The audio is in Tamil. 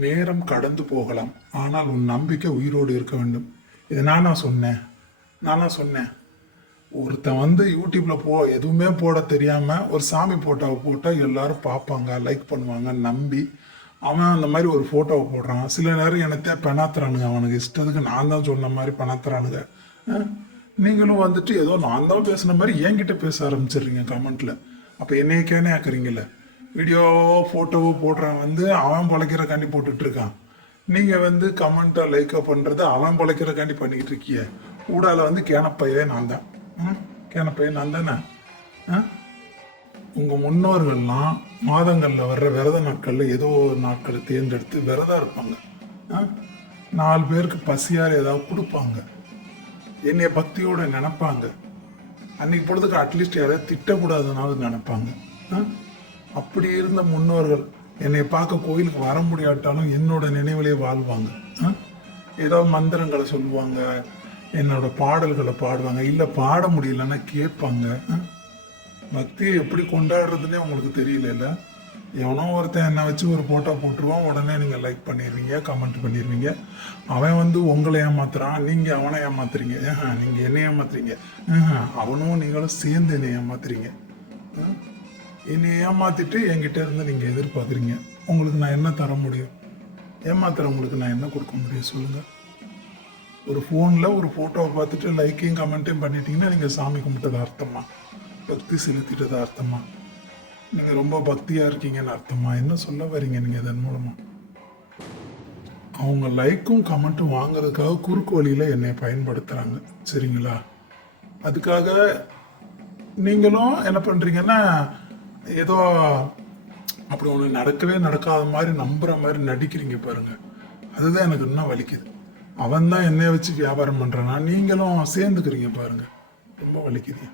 நேரம் கடந்து போகலாம், ஆனால் உன் நம்பிக்கை உயிரோடு இருக்க வேண்டும். இது நானா சொன்னேன். ஒருத்தன் வந்து யூடியூப்ல எதுவுமே போட தெரியாம ஒரு சாமி போட்டோவை போட்டால் எல்லாரும் பார்ப்பாங்க, லைக் பண்ணுவாங்க நம்பி அவன் அந்த மாதிரி ஒரு ஃபோட்டோவை போடுறான். சில நேரம் என்னத்தே பெணாத்துறானுங்க, அவனுக்கு இஷ்டத்துக்கு நான் தான் சொன்ன மாதிரி பெணாத்துறானுங்க. நீங்களும் வந்துட்டு ஏதோ நான் தான் பேசுன மாதிரி என்கிட்ட பேச ஆரம்பிச்சிடுறீங்க கமெண்ட்ல. அப்போ என்னையக்கேனே ஆக்குறீங்கல்ல. வீடியோவோ ஃபோட்டோவோ போடுறான் வந்து அவன் பொழைக்கிறக்காண்டி போட்டுட்டு இருக்கான். நீங்கள் வந்து கமெண்ட்டை லைக்கை பண்ணுறது அவன் பொழைக்கிறக்காண்டி பண்ணிக்கிட்டு இருக்கிய. ஊடால வந்து கேனப்பையே நான் தான். கேனப்பையே நான் தானே. உங்கள் முன்னோர்கள்லாம் மாதங்களில் வர்ற விரத நாட்களில் ஏதோ ஒரு நாட்களை தேர்ந்தெடுத்து விரதம் இருப்பாங்க. 4 பேருக்கு பசியார் ஏதாவது கொடுப்பாங்க. என்னைய பக்தியோடு நினைப்பாங்க. அன்னைக்கு பொழுதுக்கு அட்லீஸ்ட் யாரையும் திட்டக்கூடாதுனாலும் நினைப்பாங்க. அப்படி இருந்த முன்னோர்கள் என்னை பார்க்க கோயிலுக்கு வர முடியாட்டாலும் என்னோட நினைவிலே வாழ்வாங்க. ஏதோ மந்திரங்களை சொல்லுவாங்க, என்னோட பாடல்களை பாடுவாங்க, இல்லை பாட முடியலன்னா கேட்பாங்க. பக்தியை எப்படி கொண்டாடுறதுன்னே உங்களுக்கு தெரியல. எவனோ ஒருத்தன் என்னை வச்சு ஒரு ஃபோட்டோ போட்டுருவான், உடனே நீங்கள் லைக் பண்ணிடுவீங்க, கமெண்ட் பண்ணிடுவீங்க. அவன் வந்து உங்களை ஏமாத்துறான், நீங்கள் அவனை ஏமாத்துறீங்க. நீங்கள் என்ன ஏமாத்துறீங்க, அவனும் நீங்களும் சேர்ந்து என்னை ஏமாத்துறீங்க. என்னை ஏமாத்திட்டு என்கிட்ட இருந்து நீங்கள் எதிர்பார்க்குறீங்க. உங்களுக்கு நான் என்ன தர முடியும்? ஏமாத்துறவங்களுக்கு நான் என்ன கொடுக்க முடியும் சொல்லுங்கள்? ஒரு ஃபோனில் ஒரு ஃபோட்டோவை பார்த்துட்டு லைக்கையும் கமெண்ட்டையும் பண்ணிட்டீங்கன்னா நீங்கள் சாமி கும்பிட்டது அர்த்தமா? பக்தி செலுத்திட்டது அர்த்தமா? நீங்கள் ரொம்ப பக்தியாக இருக்கீங்கன்னு அர்த்தமா? என்ன சொல்ல வரீங்க நீங்கள் இதன் மூலமாக? அவங்க லைக்கும் கமெண்ட்டும் வாங்குறதுக்காக குறுக்கு வழியில் என்னை பயன்படுத்துகிறாங்க, சரிங்களா? அதுக்காக நீங்களும் என்ன பண்ணுறீங்கன்னா, ஏதோ அப்படி ஒன்று நடக்கவே நடக்காத மாதிரி நம்புகிற மாதிரி நடிக்கிறீங்க பாருங்க. அதுதான் எனக்கு இன்னும் வலிக்குது. அவன் தான் என்னைய வச்சு வியாபாரம் பண்ணுறானா, நீங்களும் சேர்ந்துக்கிறீங்க பாருங்க. ரொம்ப வலிக்குது.